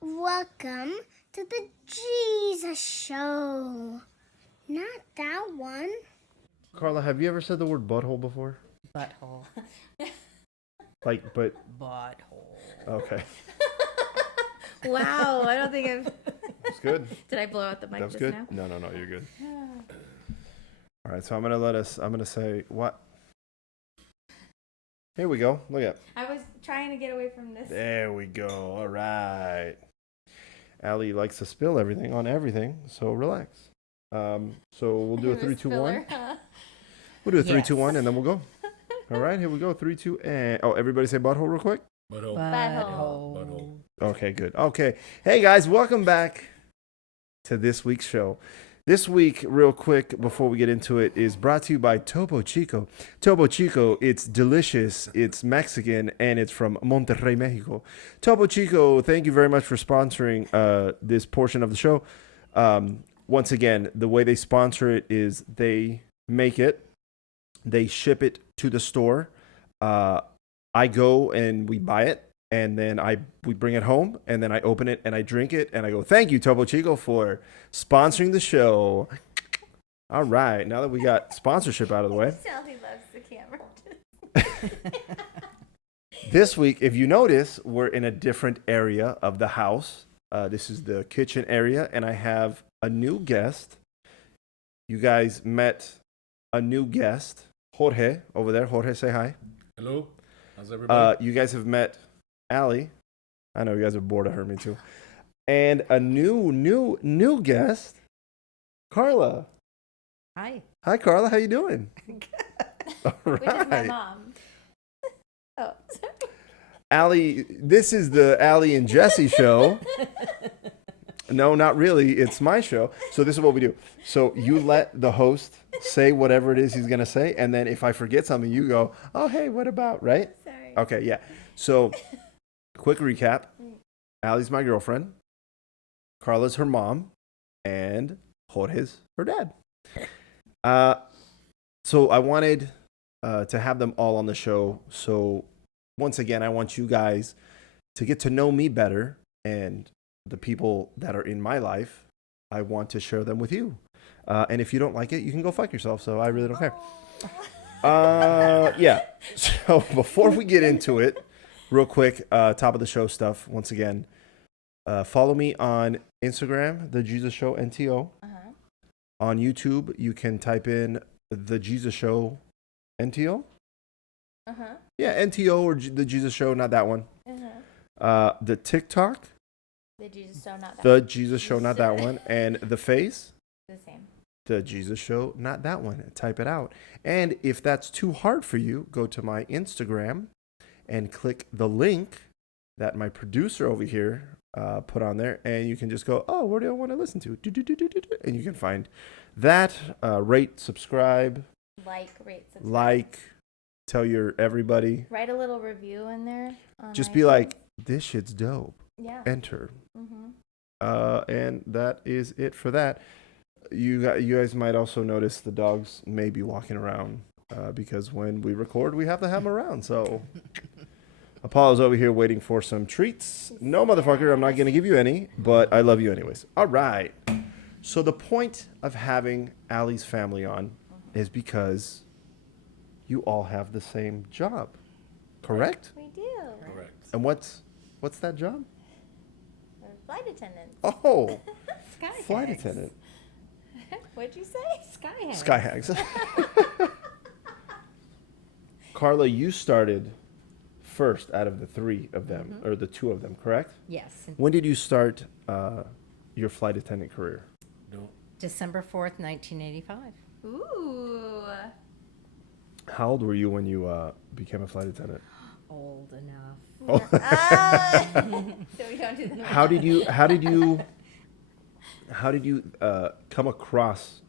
Welcome to the Jesus Show. Not that one. Carla, have you ever said the word butthole before? Butthole. But... Butthole. Okay. Wow, I don't think I've... That's good. Did I blow out the mic That was just good. now? No, you're good. All right, so I'm going to say what? Here we go. Look at. I was trying to get away from this. There we go. All right. Allie likes to spill everything on everything, so relax. So we'll do a 3, 2, 1. We'll do a 3, 2, 1, and then we'll go. All right, here we go. 3, 2, and everybody say butthole real quick. Butthole. Okay, good. Okay. Hey guys, welcome back to this week's show. This week, real quick, before we get into it, is brought to you by Topo Chico. Topo Chico, it's delicious, it's Mexican, and it's from Monterrey, Mexico. Topo Chico, thank you very much for sponsoring this portion of the show. Once again, the way they sponsor it is they make it, they ship it to the store. I go and we buy it, and then we bring it home, and then I open it and I drink it, and I go, thank you, Topo Chico, for sponsoring the show. All right, now that we got sponsorship out of the way. Sally loves the camera. This week, if you notice, we're in a different area of the house. This is the kitchen area, and I have a new guest. You guys met a new guest, Jorge, over there. Jorge, say hi. Hello, how's everybody? You guys have met Allie. I know you guys are bored of her, me too. And a new guest, Carla. Hi. Hi, Carla. How you doing? All right. Which is my mom. Oh, sorry. Allie, this is the Allie and Jesse show. No, not really. It's my show. So this is what we do. So you let the host say whatever it is he's going to say. And then if I forget something, you go, oh, hey, what about, right? Sorry. Okay, yeah. So quick recap. Allie's my girlfriend. Carla's her mom. And Jorge's her dad. So I wanted to have them all on the show. So once again, I want you guys to get to know me better, and the people that are in my life, I want to share them with you. And if you don't like it, you can go fuck yourself. So I really don't care. Yeah. So before we get into it, real quick, top of the show stuff. Once again, follow me on Instagram, TheJesusShowNTO. On YouTube, you can type in The Jesus Show NTO. Yeah, NTO or The Jesus Show, not that one. The TikTok, The Jesus Show, not that The one. Jesus Show, not that one. And the face, The same. The Jesus Show, not that one. Type it out. And if that's too hard for you, go to my Instagram and click the link that my producer over here put on there, and you can just go, oh, where do I want to listen to? And you can find that. Rate, subscribe, Rate, subscribe. like, tell your everybody. Write a little review in there. Just be like, this shit's dope. Yeah. Enter. And that is it for that. You guys might also notice the dogs may be walking around because when we record, we have to have them around. So Apollo's over here waiting for some treats. No, motherfucker, I'm not going to give you any, but I love you anyways. All right. So the point of having Allie's family on is because you all have the same job, correct? We do. Correct. And what's that job? We're flight attendants. Oh, Sky flight hags. attendant. What'd you say? Sky hags. Sky hags. Carla, you started first out of the three of them, or the two of them, correct? Yes. When did you start your flight attendant career? No, December 4th, 1985. Ooh. How old were you when you became a flight attendant? Old enough. So we don't do the How did you come across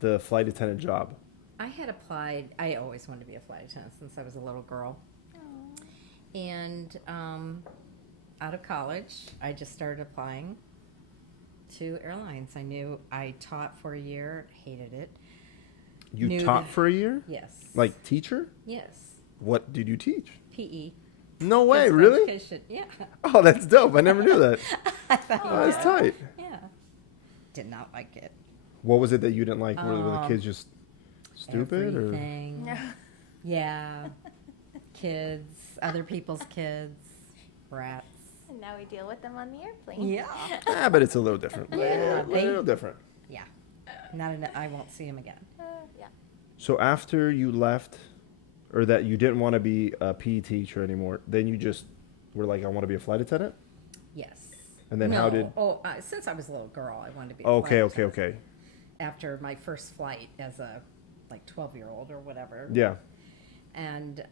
the flight attendant job? I had applied. I always wanted to be a flight attendant since I was a little girl. And out of college, I just started applying to airlines. I taught for a year, hated it. You taught for a year? Yes. Like teacher? Yes. What did you teach? PE. No way, physical really? education. Yeah. Oh, that's dope. I never knew that. I thought Oh, that's tight. Yeah. Did not like it. What was it that you didn't like? Were the kids just stupid? Or? Everything. Yeah. Kids, other people's kids, rats. And now we deal with them on the airplane. Yeah. But it's a little different. Yeah, A little different. Yeah. I won't see him again. Yeah. So after you left, or that you didn't want to be a PE teacher anymore, then you just were like, I want to be a flight attendant? Yes. And then how did... Since I was a little girl, I wanted to be a Okay. flight attendant. Okay. After my first flight as a 12-year-old or whatever. Yeah. And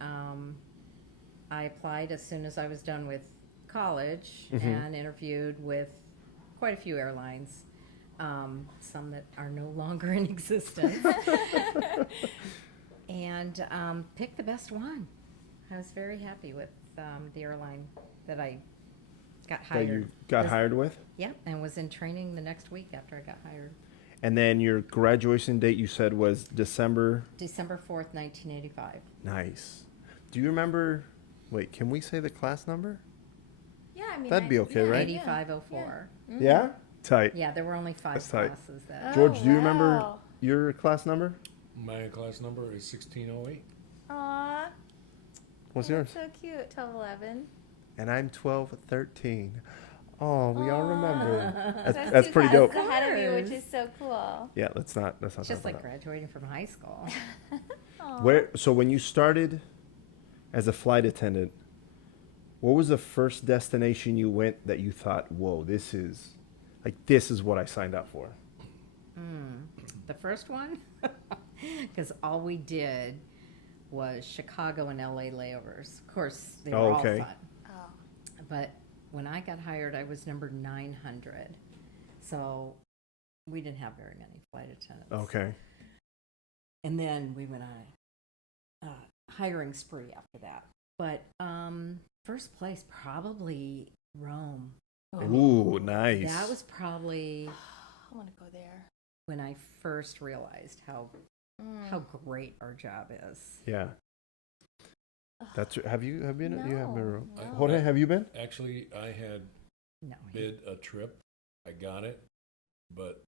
I applied as soon as I was done with college Mm-hmm. and interviewed with quite a few airlines, some that are no longer in existence, and picked the best one. I was very happy with the airline that I got hired. That you got hired with? Yep, and was in training the next week after I got hired. And then your graduation date you said was December? December 4th, 1985. Nice. Do you remember... Wait, can we say the class number? Yeah, I mean, That'd be okay, right? 8504. Yeah? Tight. Yeah, there were only 5 That's tight. classes that. George, do you remember wow. your class number? My class number is 1608. Aw. What's That's yours? so cute. 1211. And I'm 1213. Oh, we all remember. So That's two pretty classes dope. ahead of you, which is so cool. Yeah, let's not It's talk just about like graduating from high school. that. So when you started as a flight attendant, what was the first destination you went that you thought, whoa, this is what I signed up for? The first one, because all we did was Chicago and LA layovers. Of course, they were all okay. fun. Oh. But when I got hired, I was number 900. So we didn't have very many flight attendants. Okay. And then we went on a hiring spree after that. But first place, probably Rome. Ooh, nice. That was probably I want to go there. when I first realized how great our job is. Yeah. That's have you been? You have been. No. Jorge, have you been? Actually, I had No, bid a trip. I got it, but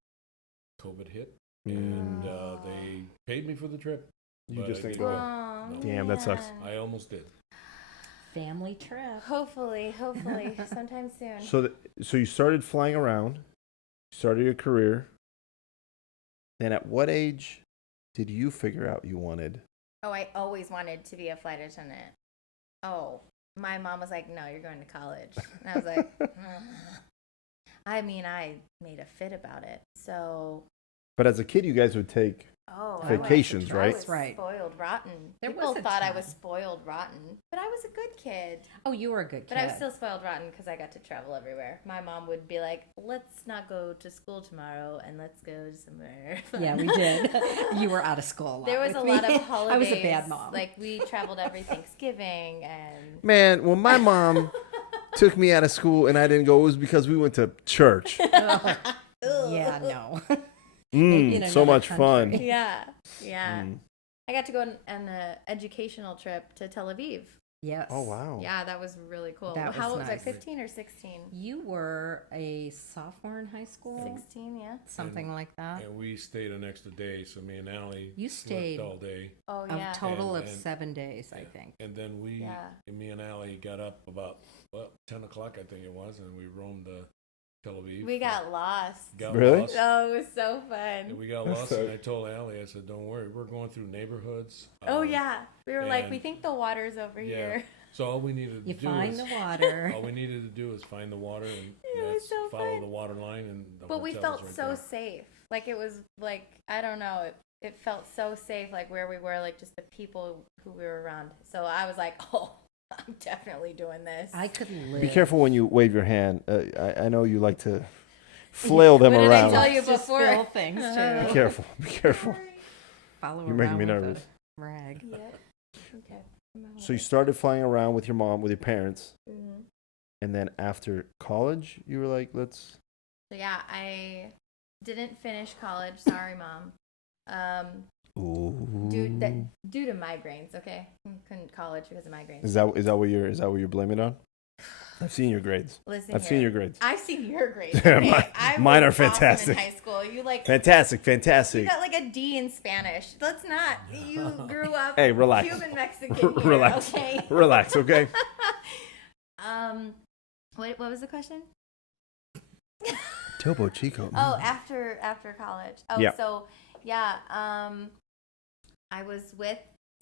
COVID hit, and they paid me for the trip. You but just I didn't didn't go. Oh, No. Damn, that sucks. man. I almost did. family trip. Hopefully, sometime soon. So you started flying around, started your career. Then at what age did you figure out you wanted? Oh, I always wanted to be a flight attendant. Oh, my mom was like, "No, you're going to college," and I was like, "Ugh." I mean, I made a fit about it. So, But as a kid, you guys would take vacations, I right? was Right. spoiled rotten. There People was a thought I time. was spoiled rotten, but I was a good kid. Oh, you were a good kid. But I was still spoiled rotten because I got to travel everywhere. My mom would be like, "Let's not go to school tomorrow, and let's go somewhere." Yeah, we did. You were out of school a lot. There was with a me. lot of holidays. I was a bad mom. Like we traveled every Thanksgiving and. Man, when my mom took me out of school and I didn't go, it was because we went to church. Yeah, no. Maybe in So another much country. fun. Yeah. I got to go on an educational trip to Tel Aviv. Yes. Oh, wow. Yeah, that was really cool. That How was old was I? nice. 15 or 16? You were a sophomore in high school? 16, yeah. Something like that. And we stayed an extra day, so me and Allie You stayed worked all day. Oh, A yeah. total of And- 7 days, I think. And then Yeah. me and Allie got up about 10 o'clock, I think it was, and we roamed Tel Aviv. We got lost. Got Really? lost. Oh, it was so And fun. we got That's lost, so- and I told Allie, I said, "Don't worry, we're going through neighborhoods." Oh, yeah. We were like, and- we think the water's over Yeah. here. So all we needed to You do find was the water. all we needed to do was find the water and It was so follow fun. the water line, and the But we hotel was felt right so there. safe. Like it was like, I don't know, it felt so safe, like where we were, like just the people who we were around. So I was like, oh, I'm definitely doing this. I could live. Be careful when you wave your hand. I know you like to flail them What did I around. tell you Just before? spill things too. Be careful. Be careful. Follow You're making around me with a nervous. rag. Yeah. Okay. So you started flying around with your mom, with your parents, Mhm. and then after college, you were like, let's... So yeah, I didn't finish college. Sorry, Mom. Ooh. Due to migraines, okay? Couldn't college because of migraines. Is that what you're blaming it on? I've seen your grades. Listen, I've seen your grades. I've seen your grades. Okay? Mine are was awesome fantastic. in high school. You Fantastic. You got like a D in Spanish. Let's not. You grew up. Hey, relax. Cuban Mexican. Here, Relax. Okay. Relax. Okay. What was the question? Topo Chico. Oh, after college. Oh, Yeah. so yeah. I was with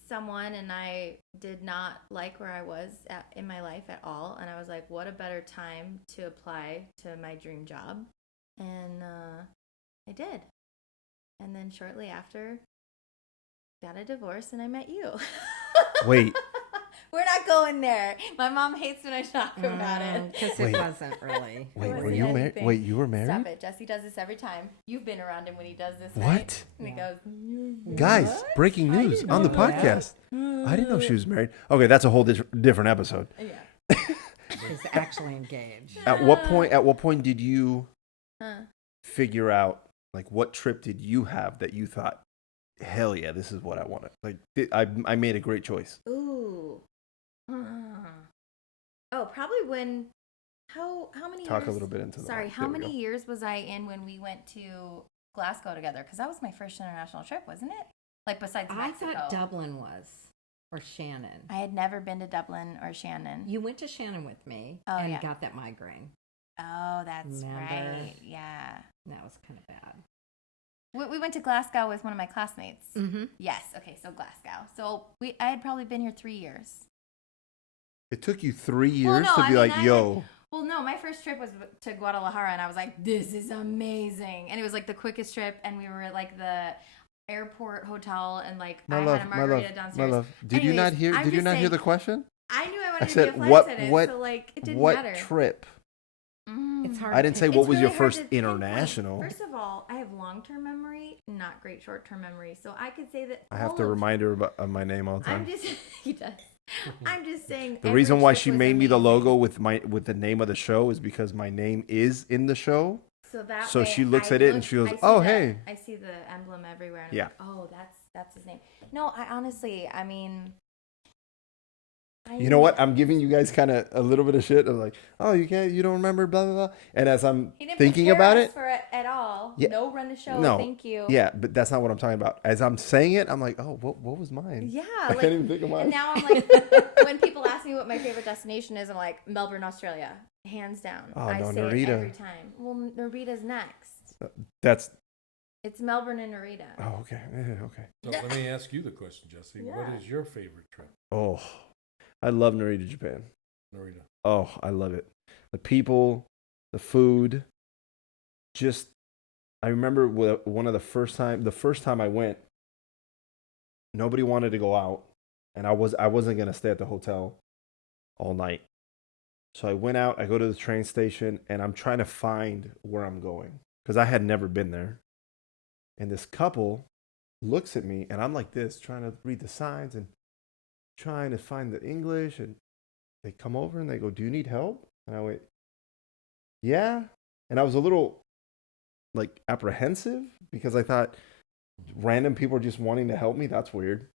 someone and I did not like where I was in my life at all, and I was like, what a better time to apply to my dream job, and I did, and then shortly after got a divorce and I met you. Wait. We're not going there. My mom hates when I talk about it. Because Wait. it wasn't really. Wait, It were wasn't you married? anything. Wait, you were married? Stop it. Jesse does this every time. You've been around him when he does this. What? Right? And he Yeah. goes, Guys, "What? breaking I news didn't on the know that." podcast. I didn't know she was married. Okay, that's a whole different episode. Yeah. She's actually engaged. At what point did you Huh. figure out, like, what trip did you have that you thought, hell yeah, this is what I wanted? Like, I made a great choice. Ooh. Oh, probably when. How many Talk years? a little bit into that. Sorry, how There we many go. years was I in when we went to Glasgow together? Because that was my first international trip, wasn't it? Like besides I Mexico. thought Dublin was, or Shannon. I had never been to Dublin or Shannon. You went to Shannon with me Oh, and yeah. got that migraine. Oh, that's Remember? right. Yeah. That was kind of bad. We went to Glasgow with one of my classmates. Mm-hmm. Yes. Okay. So Glasgow. So I had probably been here 3 years. It took you 3 years Well, no, to I be mean, like, I yo. Well, no, my first trip was to Guadalajara, and I was like, this is amazing. And it was like the quickest trip, and we were at like the airport hotel, and like I had a margarita downstairs. my love. Did you not Anyways, I'm hear just the saying, question? I knew I I wanted to said, be a flight what attendant, so like it didn't what matter. trip? It's hard. I didn't say to what It's was your really hard first to pinpoint. international. First of all, I have long-term memory, not great short-term memory. So I could say that I have all to of- remind her of my name all the time. I'm just he does. I'm just saying. The every reason why trip she was made me the amazing. logo with the name of the show is because my name is in the show. So way she looks at it and she goes, I see "Oh, the- hey." I see the emblem everywhere. And Yeah. I'm like, oh, that's his name. No, I honestly, I mean. You know what? I'm giving you guys kind of a little bit of shit. I'm like, oh, you don't remember, blah, blah, blah. And as I'm He didn't thinking prepare about us it, for it at all. Yeah. No run the show. No. Thank you. yeah, but that's not what I'm talking about. As I'm saying it, I'm like, oh, what was mine? Yeah. I Like, can't even think of mine. and now I'm like, when people ask me what my favorite destination is, I'm like, Melbourne, Australia, hands down. Oh, I no, say Narita. it every time. Well, Narita's next. That's, It's Melbourne and Narita. oh, okay. Yeah, okay. So let me ask you the question, Jesse. What Yeah. is your favorite trip, Oh, I love Narita, Japan. Narita? Oh, I love it. The people, the food. Just, I remember the first time I went, nobody wanted to go out, and I wasn't gonna stay at the hotel all night. So I went out. I go to the train station, and I'm trying to find where I'm going because I had never been there. And this couple looks at me, and I'm like this, trying to read the signs and trying to find the English, and they come over and they go, "Do you need help?" And I went, "Yeah." And I was a little like apprehensive because I thought random people are just wanting to help me. That's weird.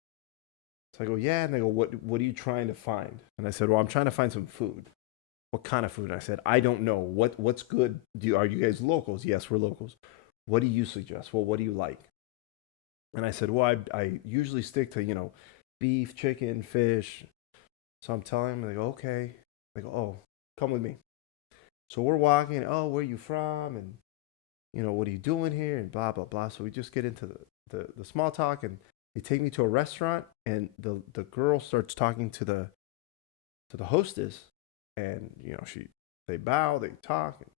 So I go, "Yeah." And they go, What are you trying to find?" And I said, "Well, I'm trying to find some food." "What kind of food?" And I said, "I don't know. What's good? Are you guys locals?" "Yes, we're locals." "What do you suggest?" "Well, what do you like?" And I said, "Well, I usually stick to, beef, chicken, fish." So I'm telling them, they go, "Okay." They go, "Oh, come with me." So we're walking, "Oh, where are you from?" And, "What are you doing here?" And blah, blah, blah. So we just get into the small talk, and they take me to a restaurant, and the girl starts talking to the hostess, and, they bow, they talk. And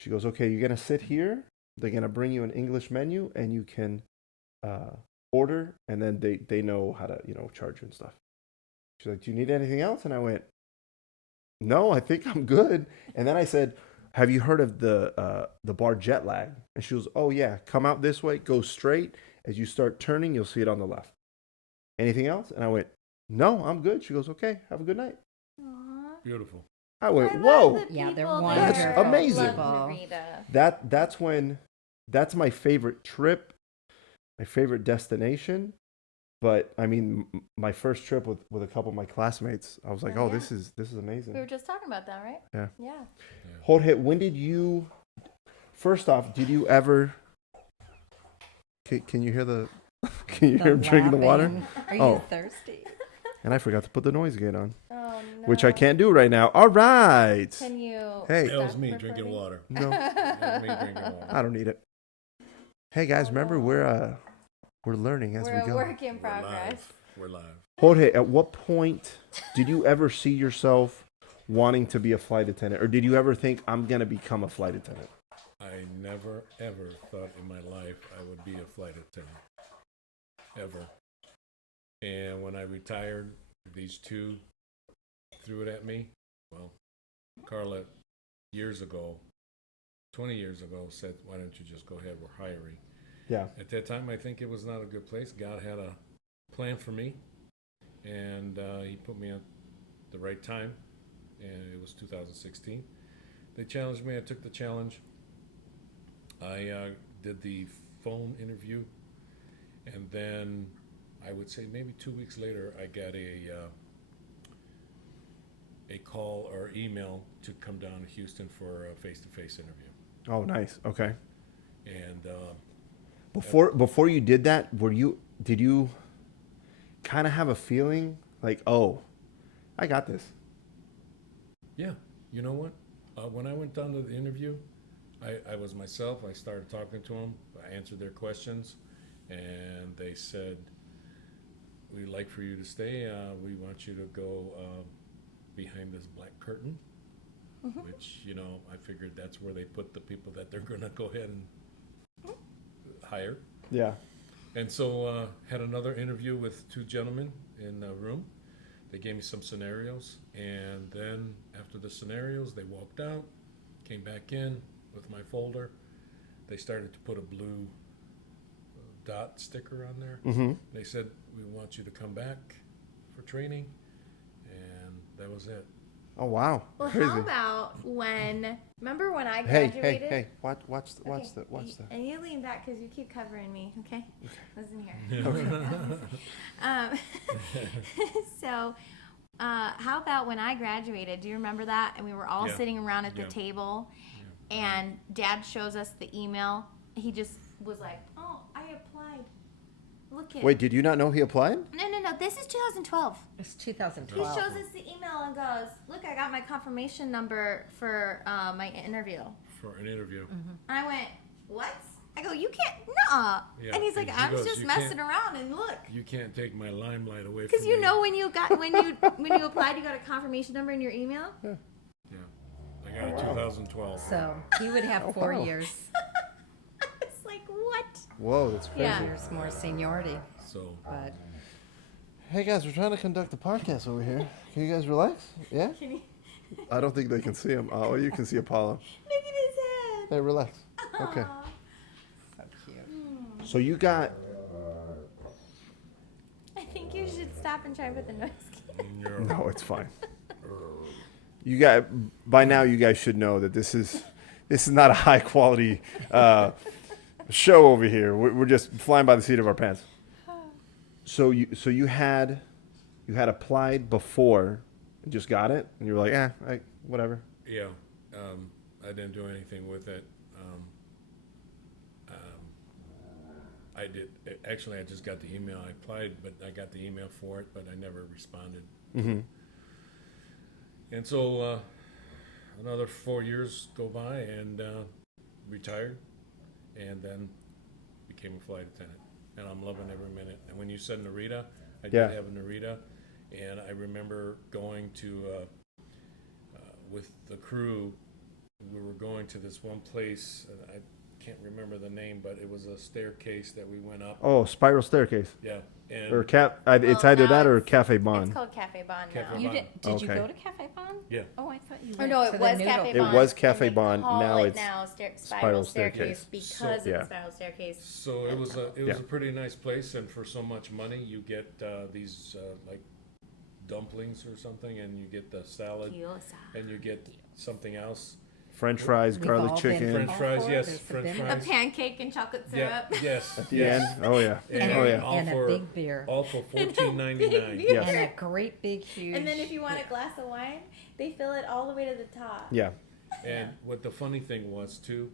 she goes, "Okay, you're going to sit here. They're going to bring you an English menu, and you can order, and then they know how to, charge you and stuff." She's like, "Do you need anything else?" And I went, "No, I think I'm good." And then I said, "Have you heard of the bar Jet Lag?" And she goes, "Oh yeah, come out this way, go straight. As you start turning, you'll see it on the left. Anything else?" And I went, "No, I'm good." She goes, "Okay, have a good night." Aw. Beautiful. I went, I love "Whoa, the Yeah, they're people wonderful. there. That's amazing. Love Narita. that's my favorite trip." my favorite destination. But I mean, my first trip with a couple of my classmates, I was like, oh, Yeah. this is amazing. We were just talking about that, right? Yeah. Yeah. Jorge, when did you? First off, did you ever? Can you hear the? Can you hear him drinking the water? lapping. Are you Oh. thirsty? And I forgot to put the noise gate on, Oh no. which I can't do right now. All right. Can you? Hey. That was stop me recording? drinking water. No, That was me drinking water. I don't need it. Hey guys, remember we're learning as We're we a go. work in We're progress. live. We're live. Jorge, at what point did you ever see yourself wanting to be a flight attendant, or did you ever think I'm gonna become a flight attendant? I never, ever thought in my life I would be a flight attendant. Ever. And when I retired, these two threw it at me. Well, Carla, years ago, 20 years ago, said, why don't you just go ahead, we're hiring. Yeah. At that time, I think it was not a good place. God had a plan for me, and he put me at the right time, and it was 2016. They challenged me. I took the challenge. I did the phone interview, and then I would say maybe 2 weeks later, I got a call or email to come down to Houston for a face-to-face interview. Oh, nice. Okay. And Before you did that, did you kind of have a feeling like, oh, I got this? yeah, you know what? When I went down to the interview, I was myself. I started talking to them. I answered their questions, and they said, we'd like for you to stay. We want you to go behind this black curtain, which, you know, I figured that's where they put the people that they're going to go ahead and hire. Yeah. And so had another interview with two gentlemen in the room. They gave me some scenarios, and then after the scenarios, they walked out, came back in with my folder. They started to put a blue dot sticker on there. Mm-hmm. They said, we want you to come back for training, and that was it. Oh wow. Well, Crazy. how about remember when I Hey, graduated? hey, hey! Watch Okay, the. And you lean back because you keep covering me, okay? Listen here. So, how about when I graduated? Do you remember that? And we were all Yeah. sitting around at the Yeah. table, and Dad shows us the email. He just was like, "Oh, I applied. Look at." Wait, did you not know he applied? No. This is 2012. It's He 2012. shows us the email and goes, "Look, I got my confirmation number for my interview." For an interview. And I went, "What?" I go, "You can't, nuh-uh." Yeah, And he's like, he "I was goes, just "You messing can't- around and look." You can't take my limelight away from Because me. you know when you applied, you got a confirmation number in your email. Yeah. I got it 2012. So he would have 4 wow. years. It's like, what? Whoa, that's crazy. Yeah. Years more seniority. So But Hey guys, we're trying to conduct a podcast over here. Can you guys relax? Yeah. Can you I don't think they can see him. Oh, you can see Apollo. look at his head? Hey, relax. Okay. Aw. so cute. So you got. I think you should stop and try with the noise gate. No, it's fine. You got. By now, you guys should know that this is not a high quality show over here. We're just flying by the seat of our pants. So you had applied before and just got it, and you were like, whatever. yeah, I didn't do anything with it. I did actually. I just got the email. I applied, but I got the email for it, but I never responded. Mm-hmm. And so another 4 years go by, and retired, and then became a flight attendant. And I'm loving every minute. And when you said Narita, I Yeah. did have a Narita, and I remember going to with the crew. We were going to this one place, and I can't remember the name, but it was a staircase that we went up. Oh, spiral staircase Yeah, and or it's Well, either now that or it's- Cafe It's Bon. called Cafe Bon now. Cafe You Bon. did you Okay. go to Cafe Bon? Yeah. Oh, I thought you Or went no, to it the was noodle. Cafe It Bon. was and Cafe they Bon, call now it it's now Spiral spiral Staircase. staircase because So- of yeah. the spiral staircase. So it was Yeah. a pretty nice place, and for so much money, you get these like dumplings or something, and you get the salad, Gyoza. and you get something else. French fries, We've garlic all been chicken. French all fries, for yes, this. French Been- A fries. pancake and chocolate syrup. Yeah, yes. At the end. Oh yeah. And, Oh yeah. all and a for, big beer. All for $14.99. beer. Yes. And a great big huge. And then if you want a glass of wine, they fill it all the way to the top. Yeah. And what the funny thing was too,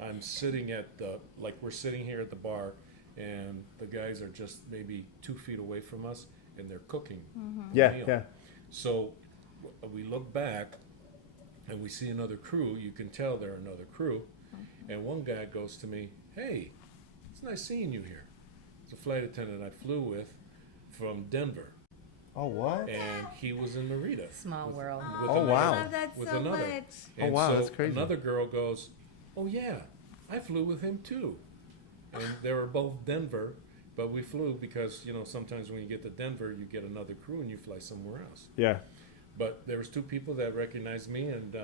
I'm sitting at the, like we're sitting here at the bar, and the guys are just maybe 2 feet away from us, and they're cooking. Yeah. meal. Yeah. So we look back, and we see another crew. You can tell they're another crew. And one guy goes to me, "Hey, it's nice seeing you here." It's a flight attendant I flew with from Denver, Oh what? and he was in Narita. Small with- world. with Oh, another- wow. I love that with so another. much. And wow, so that's crazy. Another girl goes, "Oh yeah, I flew with him too," and they were both Denver, but we flew because sometimes when you get to Denver, you get another crew and you fly somewhere else. Yeah. But there was 2 people that recognized me, and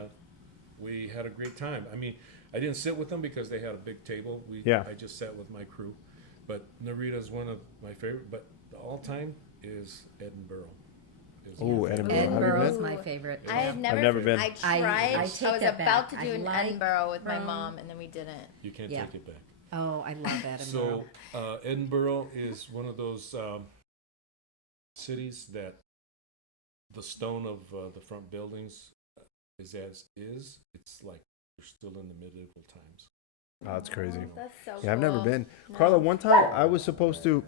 we had a great time. I mean, I didn't sit with them because they had a big table. Yeah. I just sat with my crew. But Narita's one of my favorite. But the all-time is Edinburgh. Ooh, Edinburgh. Have you Edinburgh's been? my favorite. I had never, never been. I I tried. I, take was that about back. to do I an like Edinburgh with my Rome. mom, and then we didn't. You can't Yeah. take it back. Oh, I love Edinburgh. So Edinburgh is one of those cities that the stone of the front buildings is as is. It's like we're still in the medieval times. Oh, that's crazy. Oh, that's so Yeah, I've never cool. been. No. Carla, one time I was supposed to.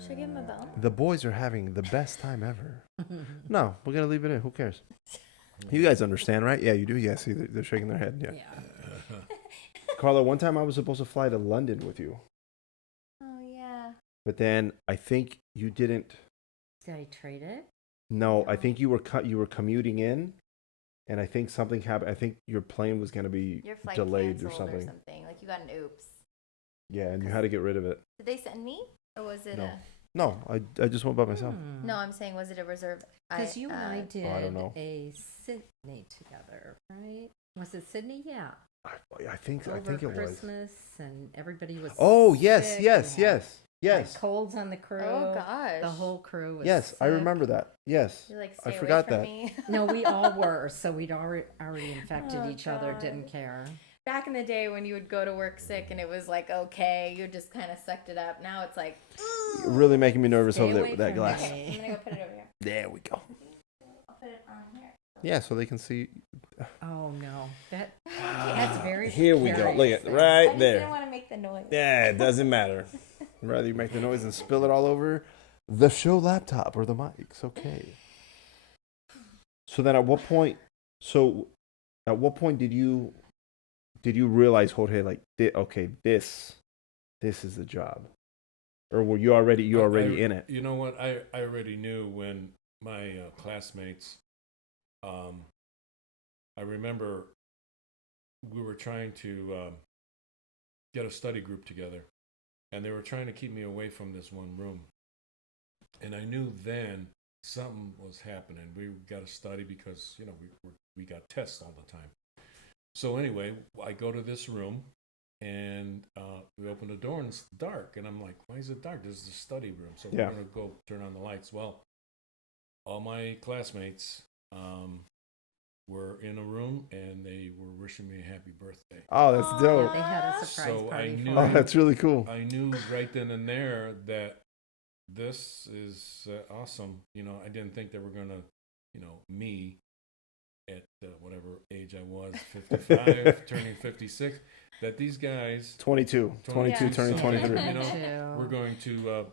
Should I give him a bell? The boys are having the best time ever. No, we're gonna leave it in. Who cares? You guys understand, right? Yeah, you do. Yeah, see, they're shaking their head. Yeah. Yeah. Carla, one time I was supposed to fly to London with you, Oh yeah. but then I think you didn't. Did I trade it? No, I think you were commuting in, and I think something happened. I think your plane was gonna be Your flight delayed canceled or something. Like you got an oops. Yeah, and you had to get rid of it. Did they send me, or was it No. a? No, I just went by myself. Hmm. No, I'm saying was it a reserve? Because you and I did I don't know. a Sydney together, right? Was it Sydney? Yeah. I think Over it was. Christmas, and everybody was. Oh yes, sick yes, and had, yes. like, colds on the crew. Oh gosh. The whole crew was. Yes, I sick. remember that. Yes. You're like, I stay forgot away from that. me. No, we all were, so we'd already infected Oh, each other. God. Didn't care. Back in the day when you would go to work sick and it was like okay, you just kind of sucked it up. Now it's like, You're really making me nervous Stay over away that from glass. me. I'm gonna go put it over here. There we go. I'll put it on here. Yeah, so they can see. Oh no, that's very. Here we go. precarious Look at thing. I right just didn't there. want to make the noise. Yeah, it doesn't matter. I'd rather you make the noise and spill it all over the show laptop or the mics. Okay. So then, at what point? Did you realize, Jorge, like, okay, this is the job, or were you already in it? You know what? I already knew when my classmates. I remember we were trying to get a study group together, and they were trying to keep me away from this one room. And I knew then something was happening. We got to study because we got tests all the time. So anyway, I go to this room, and we open the door, and it's dark. And I'm like, why is it dark? This is the study room. So Yeah. we're going to go turn on the lights. Well, all my classmates were in a room, and they were wishing me a happy birthday. Oh, that's dope. They had a surprise So I party knew- for Oh, me. that's really cool. I knew right then and there that this is awesome. I didn't think they were going to, me at whatever age I was, 55, turning 56, that these guys 22 turning Yeah. 23. were going to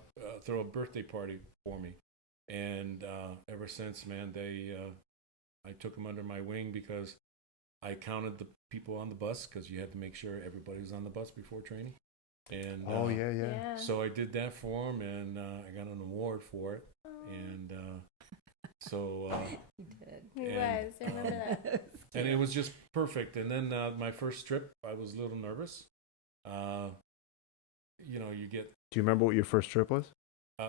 throw a birthday party for me. And ever since, man, I took them under my wing because I counted the people on the bus because you had to make sure everybody was on the bus before training. And Oh yeah. so I did that for them, and I got an award for it. And so You did. He And, was. I remember that. and it was just perfect. And then my first trip, I was a little nervous. You get Do you remember what your first trip was?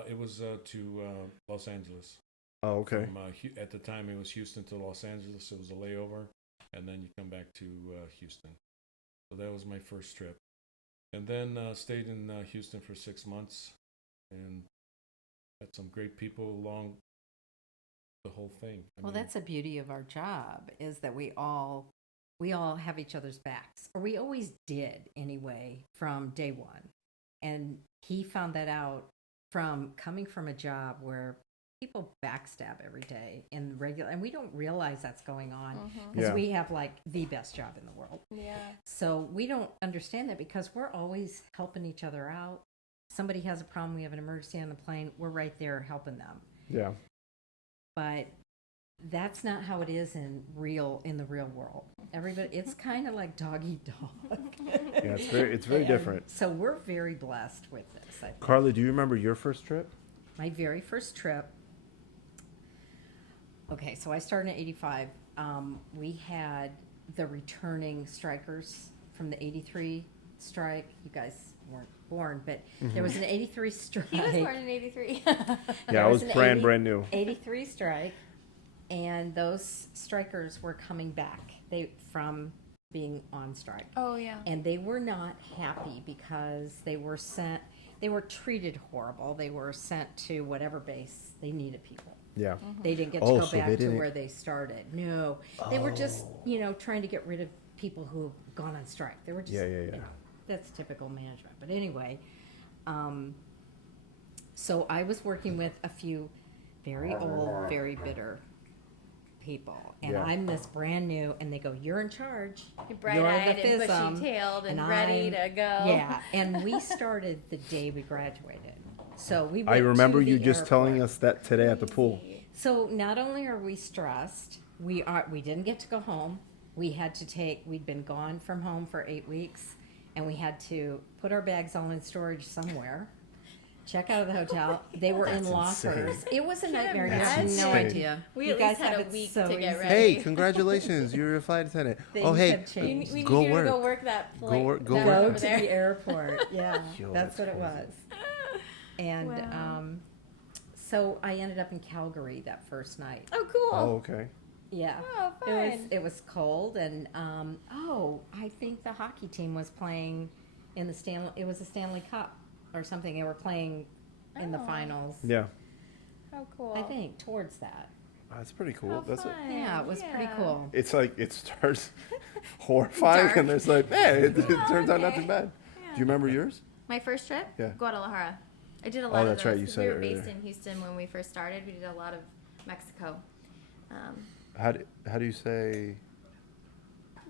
it was to Los Angeles. Oh, okay. From, at the time, it was Houston to Los Angeles. It was a layover, and then you come back to Houston. So that was my first trip. And then stayed in Houston for 6 months, and had some great people along the whole thing. Well, that's the beauty of our job, is that we all have each other's backs, or we always did anyway from day one. And he found that out from coming from a job where people backstab every day and we don't realize that's going on because we have like the best job in the world. Yeah. So we don't understand that because we're always helping each other out. Somebody has a problem, we have an emergency on the plane, we're right there helping them. Yeah. But that's not how it is in the real world. Everybody, it's kind of like dog eat dog. Yeah, it's very different. So we're very blessed with this. I think. Carla, do you remember your first trip? My very first trip. Okay, so I started in '85. We had the returning strikers from the '83 strike. You guys weren't born, but there was an '83 strike. He was born in '83. Yeah, I was brand new. '83 strike, and those strikers were coming back. From being on strike. Oh yeah. And they were not happy because they were sent. They were treated horrible. They were sent to whatever base they needed people. Yeah. They didn't get to go back to where they started. No, they were just trying to get rid of people who have gone on strike. They were just that's typical management. But anyway, so I was working with a few very old, very bitter people, and I'm this brand new, and they go, "You're in charge. You're bright-eyed and bushy-tailed and ready to go." Yeah, and we started the day we graduated. So we. I remember you just airport. telling us that today at the pool. So not only are we stressed, we didn't get to go home. We'd been gone from home for 8 weeks, and we had to put our bags all in storage somewhere. Check out of the hotel. They were in lockers. Insane. It was a nightmare. You That's have no insane. idea. We You at guys least had have a it week so to get easy. ready. Hey, congratulations! You're a flight attendant. Things Oh, hey, have changed. We Go need you work. to go work that flight. Go Go work. to the airport. Yeah, Yo, that's what that's it was. And Wow. so I ended up in Calgary that first night. Oh, cool. Oh, okay. Yeah. Oh, fun. It was cold, and I think the hockey team was playing in the Stanley. It was the Stanley Cup or something. They were playing in the Oh. finals. Yeah. How cool. I think towards that. That's pretty cool. How That's fun. Yeah, it was pretty Yeah. cool. It's like it starts horrifying, Dark. and there's like, man, it turns out not okay. too bad. Yeah. Do you remember yours? My first trip? Yeah. Guadalajara. I did a lot of that's those. right, you 'cause said we it were based earlier. in Houston when we first started. We did a lot of Mexico. How do you say?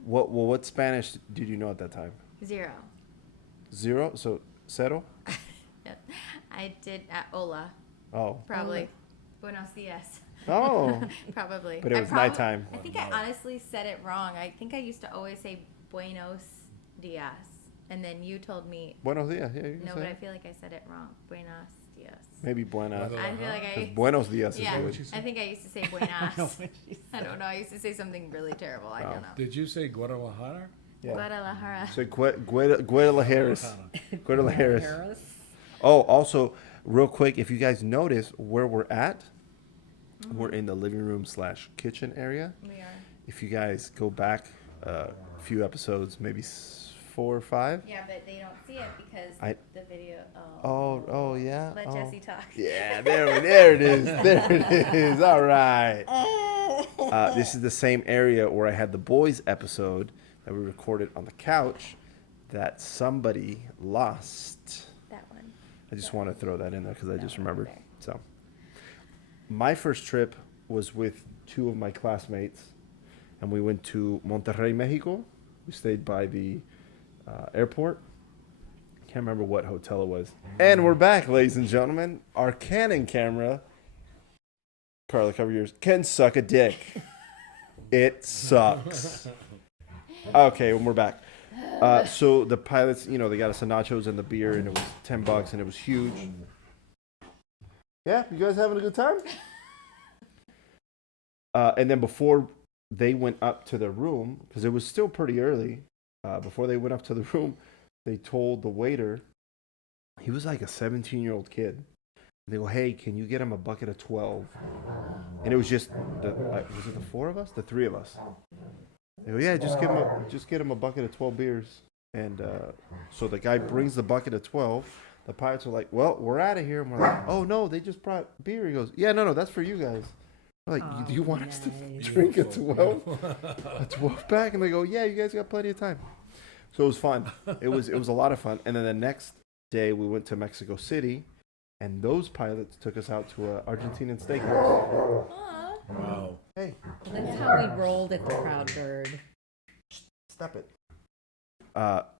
What Spanish did you know at that time? 0. 0. So cero. Yep. I did Hola, Oh. probably. Buenos dias. Oh. Probably. But it was nighttime. I think I honestly said it wrong. I think I used to always say Buenos dias. And then you told me, Buenos dias. Yeah, you can no, say but it. I feel like I said it wrong. Buenos dias. Maybe buenas. I feel like Because I. buenos dias Yeah, is what you I think I used to say buenas. I don't know. I used to say something really terrible. I don't know. Did you say Guadalajara? Yeah. Guadalajara. So Guadalajara. Guadalajara. Harris. Oh, also, real quick, if you guys notice where we're at, we're in the living room / kitchen area. We are. If you guys go back a few episodes, maybe 4 or 5. Yeah, but they don't see it because I- the video. Oh yeah. Let Oh. Jesse talk. Yeah, there it is. There it is. All right. This is the same area where I had the boys episode that we recorded on the couch that somebody lost. That one. I just want to throw that in there because I just one remembered. there. So, my first trip was with 2 of my classmates, and we went to Monterrey, Mexico. We stayed by the airport. Can't remember what hotel it was. And we're back, ladies and gentlemen. Our Canon camera, Carla, cover yours, can suck a dick. It sucks. Okay, when we're back. So the pilots, they got us the nachos and the beer, and it was $10, and it was huge. Yeah, you guys having a good time? And then before they went up to their room, because it was still pretty early, before they went up to the room, they told the waiter, he was like a 17-year-old kid. They go, hey, can you get him a bucket of 12? And it was just, was it the 4 of us? The 3 of us. They go, yeah, just get him a bucket of 12 beers. And so the guy brings the bucket of 12. The pilots are like, well, we're out of here. And we're like, oh, no, they just brought beer. He goes, yeah, no, that's for you guys. We're like, do you want us to nice. drink a Beautiful. 12 pack? And they go, yeah, you guys got plenty of time. So it was fun. It was a lot of fun. And then the next day we went to Mexico City, and those pilots took us out to a Argentinian steakhouse. Aw. Wow. Hey, That's how we rolled at the Proud Bird. stop it.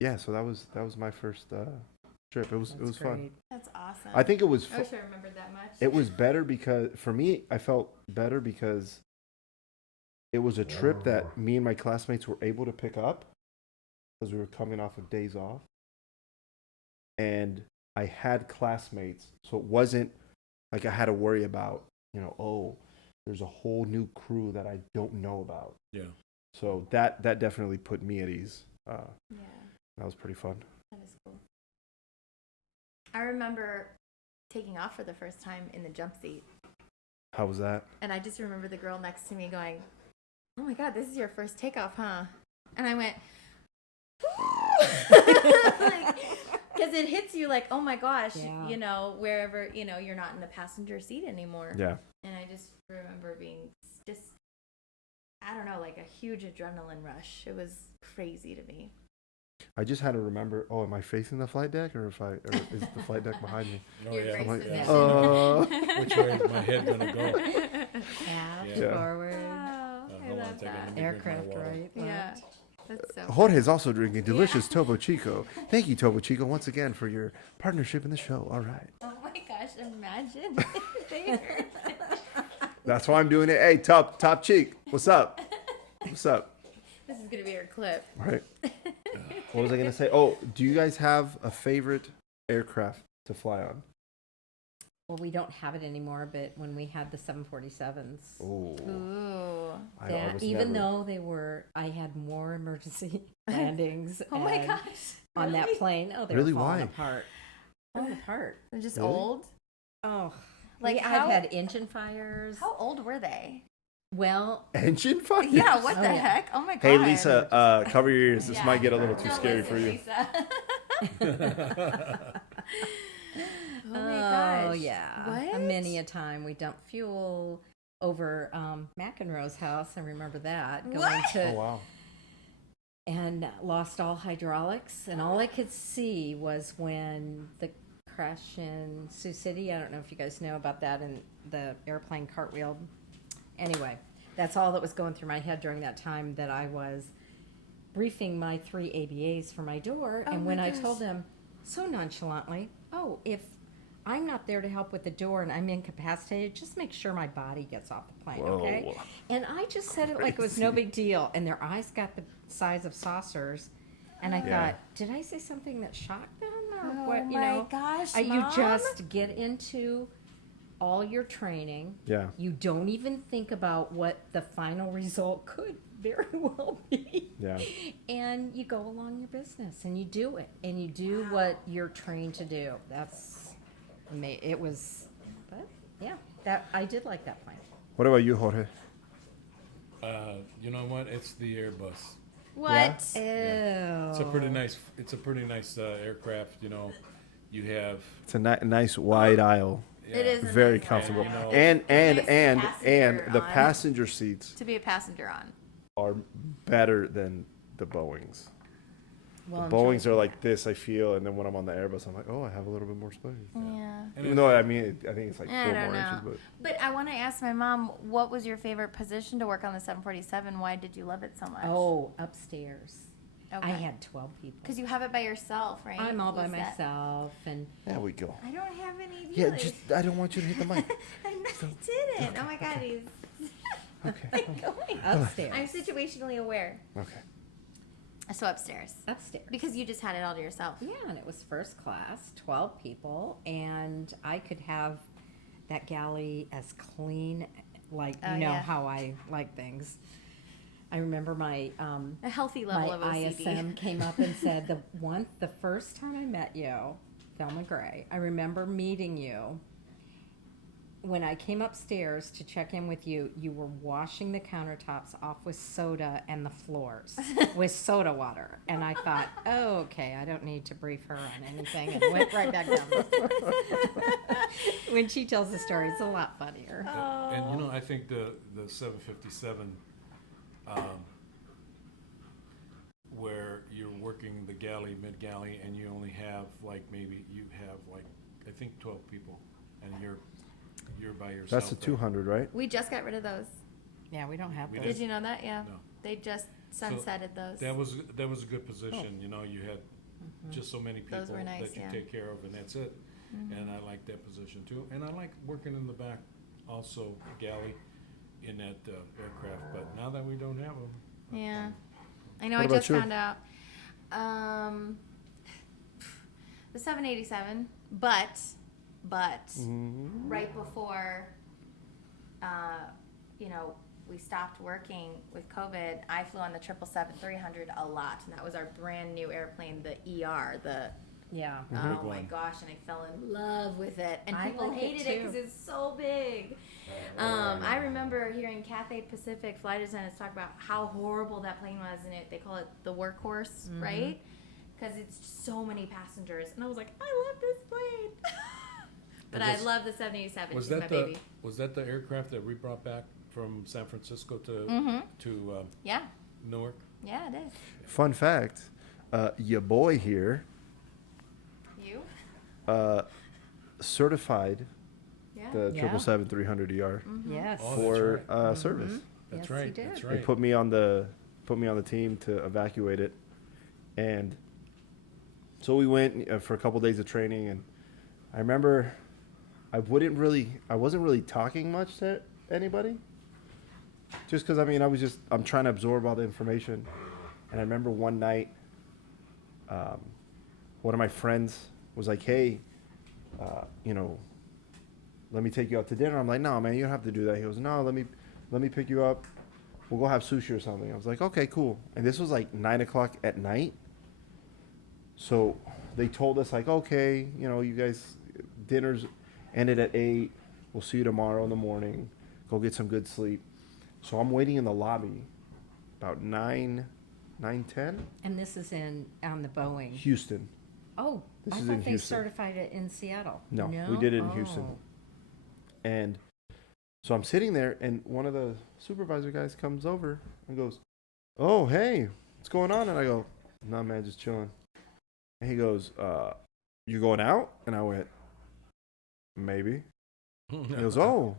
Yeah, so that was my first trip. It was That's fun. great. That's awesome. I think it was I wish I remembered that much. it was better because for me I felt better because it was a trip that me and my classmates were able to pick up because we were coming off of days off, and I had classmates, so it wasn't like I had to worry about, oh, there's a whole new crew that I don't know about. Yeah. So that definitely put me at ease. Yeah, That was pretty fun. that is cool. I remember taking off for the first time in the jump seat, How was that? and I just remember the girl next to me going, "Oh my God, this is your first takeoff, huh?" And I went, because it hits you like, oh my gosh, Yeah. wherever, you're not in the passenger seat anymore. Yeah. And I just remember being just, I don't know, like a huge adrenaline rush. It was crazy to me. I just had to remember, oh, am I facing the flight deck or is the flight deck behind me? Oh, Your yeah. brace I'm like, position. Which way is my head gonna go? Aft, Yeah. forward, Oh, I Hold on, love take that. a drink of my aircraft water. right, Yeah, left. that's so Jorge is also drinking delicious Topo Chico. Thank you, Topo Chico, once again for your partnership in the show. All right. Oh my gosh, imagine. There. That's why I'm doing it. Hey, top cheek. What's up? What's up? This is going to be our clip. All right. What was I going to say? Oh, do you guys have a favorite aircraft to fly on? Well, we don't have it anymore, but when we had the 747s, Oh, Ooh. even though I had more emergency landings. Oh my and gosh. On that Really? plane, oh, they Really? were falling Why? apart. Falling apart. They're just Really? old? Oh, Like I've how- had engine fires. How old were they? Well, engine fire? Yeah, what Oh, the yeah. heck? Oh my god. Hey, Lisa, cover your ears. This Yeah. might get a little too Don't scary listen, for you. Lisa. Oh my gosh. oh yeah. What? Many a time we dumped fuel over McEnroe's house. I remember that going What? to Oh, wow. and lost all hydraulics, and all I could see was when the crash in Sioux City. I don't know if you guys know about that, and the airplane cartwheeled. Anyway, that's all that was going through my head during that time that I was briefing my 3 ABAs for my door. Oh And my when I gosh. told them so nonchalantly, oh, if I'm not there to help with the door and I'm incapacitated, just make sure my body gets off the plane, okay? Whoa. And I just said it like it was no big deal. And their eyes got the size of saucers. And I Yeah. thought, did I say something that shocked them? Or Oh what, you my know? gosh, You Mom. just get into all your training. Yeah. You don't even think about what the final result could very well be. Yeah. And you go along your business and you do it. And you do what you're trained to do. It was, but yeah, I did like that plane. What about you, Jorge? You know what? It's the Airbus. What? Ew. It's a pretty nice aircraft. You have It's a nice wide aisle. It is a Very nice comfortable. you know- And Passenger the on. passenger seats To be a passenger on. are better than the Boeings. Well, The Boeings are like this, I feel, and then when I'm on the Airbus, I'm like, oh, I have a little bit more space. Yeah. Even though, I mean, I think it's like I 4 don't more know. inches, But I want to ask my mom, what was your favorite position to work on the 747? Why did you love it so much? Oh, upstairs. okay. I had 12 people. Because you have it by yourself, right? I'm all by Was that- myself, and there we go. I don't have any. Yeah, really. just I don't want you to hit the mic. I didn't. Oh my god, he's Okay. going. upstairs. I'm situationally aware. Okay. So upstairs. Upstairs. Because you just had it all to yourself. Yeah, and it was first class, 12 people, and I could have that galley as clean, like, Oh, you know yeah. how I like things. I remember my A healthy level my of OCD. ISM came up and said, the first time I met you, Thelma Gray, I remember meeting you, when I came upstairs to check in with you, you were washing the countertops off with soda and the floors with soda water. And I thought, oh, okay, I don't need to brief her on anything, and went right back down the stairs. When she tells the story, it's a lot funnier. And you know, I think the 757, where you're working the galley, mid galley, and you only have like maybe you have like I think 12 people, and you're by yourself. That's the there. 200, right? We just got rid of those. Yeah, we don't have We those. Did you know that? Yeah. No. They just sunsetted those. That was a good position. You know, you had just so many people Those were nice, that you yeah. take care of, and that's it. And I like that position too. And I like working in the back, also galley, in that aircraft. But now that we don't have them, Yeah. I know. What I about just you? found out. The 787, but right before, you know, we stopped working with COVID, I flew on the 777-300 a lot, and that was our brand new airplane, the ER, Yeah. oh my one. gosh, and I fell in love with it. And I people like it hated it too. because it's so big. I remember hearing Cathay Pacific flight attendants talk about how horrible that plane was, and they call it the workhorse, right? Because it's so many passengers. And I was like, I love this plane. But I love the 787. was She's my that baby. the aircraft that we brought back from San Francisco to Yeah, Newark? yeah, it is. Fun fact, your boy here, You? certified Yeah. the Yeah. 777-300ER Yes. Oh, for that's service. That's Yes, right. he did. That's They right. put me on the team to evacuate it, and so we went for a couple days of training. And I remember I wasn't really talking much to anybody, just because I'm trying to absorb all the information. And I remember one night, one of my friends was like, "Hey, let me take you out to dinner." I'm like, "No, man, you don't have to do that." He goes, "No, let me pick you up. We'll go have sushi or something." I was like, "Okay, cool." And this was like 9 o'clock at night. So they told us like, "Okay, you guys, dinner's ended at 8. We'll see you tomorrow in the morning. Go get some good sleep." So I'm waiting in the lobby about 9:10. And this is on the Boeing. Houston. Oh, This I is thought in they Houston. certified it in Seattle. No, we did it in Houston. Oh. And so I'm sitting there, and one of the supervisor guys comes over and goes, "Oh, hey, what's going on?" And I go, "No, man, just chilling." And he goes, "You going out?" And I went, "Maybe." He goes, "Oh,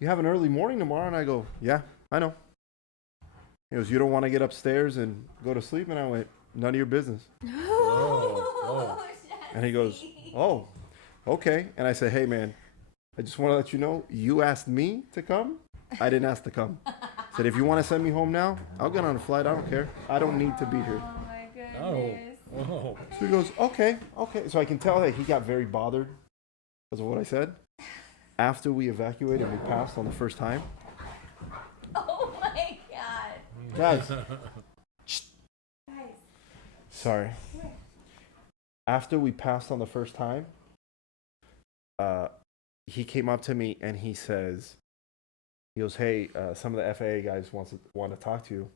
you have an early morning tomorrow?" And I go, "Yeah, I know." He goes, "You don't want to get upstairs and go to sleep?" And I went, "None of your business." Oh. And he goes, "Oh, okay." And I said, "Hey, man, I just want to let you know, you asked me to come. I didn't ask to come." I said, "If you want to send me home now, I'll get on a flight. I don't care. I don't need to be here." Oh my Oh. goodness. Oh. So he goes, "Okay." So I can tell that he got very bothered because of what I said. After we evacuated, we passed on the first time. Oh my god. Guys, Guys. sorry. After we passed on the first time, he came up to me and he goes, "Hey, some of the FAA guys want to talk to you."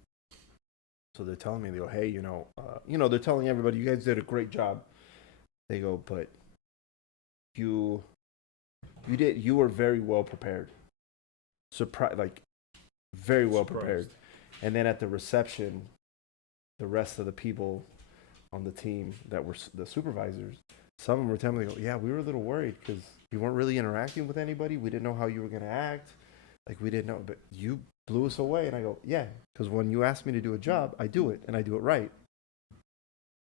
So they're telling me, they go, "Hey, they're telling everybody, you guys did a great job." They go, "But you were very well prepared." Very well prepared. And then at the reception, the rest of the people on the team that were the supervisors, some of them were telling me, they go, "Yeah, we were a little worried because you weren't really interacting with anybody. We didn't know how you were going to act. Like, we didn't know, but you blew us away." And I go, "Yeah, because when you ask me to do a job, I do it, and I do it right."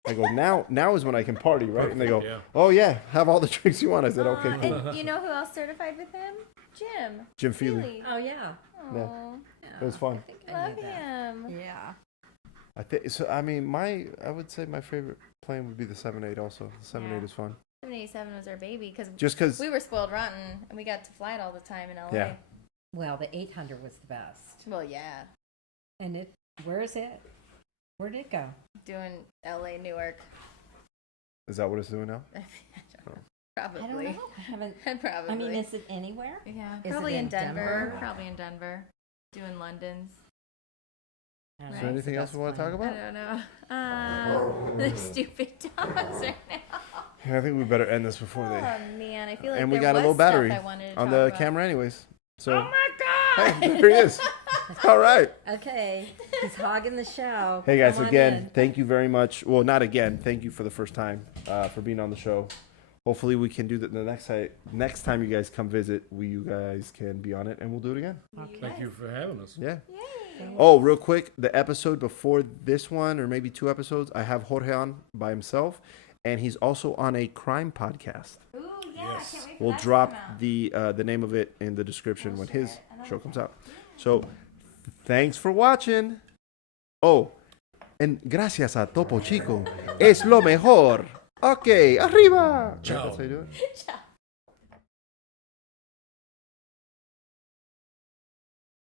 I go, now is when I can party, right? And they go, Yeah. "Oh, yeah, have all the drinks you want." I said, "Okay, cool." And you know who else certified with him? Jim. Jim Feely. Feely. Oh, yeah. Aw, It was fun. I think I love knew that. him. Yeah. I think so. I mean, I would say my favorite plane would be the 7.8. Also, the 7.8 Yeah. is fun. 787 was our baby because Just because, we were spoiled rotten and we got to fly it all the time in LA. Yeah. Well, the 800 was the best. Well, yeah. And where is it? Where did it go? Doing LA, Newark. is that what it's doing now? I don't know. Probably. I don't know. I haven't. Probably. I mean, is it anywhere? Yeah. Is it Probably in in Denver. Denver? Probably in Denver. Doing London's. I don't Is know. there anything else That's we want to fine. talk I about? don't know. The stupid dogs right now. Yeah, I think we better end this before Oh they. man, I feel like And we there got a was low battery stuff I wanted to on talk the about. camera, anyways. So. Oh my god! Hey, there he is. All right. Okay, he's hogging the show. Hey guys, Come on again, in. thank you very much. Well, not again. Thank you for the first time for being on the show. Hopefully, we can do that the next time you guys come visit. You guys can be on it, and we'll do it again. Thank you for having us. Yeah. Oh, real quick, the episode before this one, or maybe 2 episodes, I have Jorge on by himself, and he's also on a crime podcast. Ooh, yeah, Yes. can't wait for We'll that to drop come out. the name of it in the description when his show comes out. So, thanks for watching. Oh, and gracias a Topo Chico. Es lo mejor. Okay, arriba. Ciao. That's how you do it. Ciao.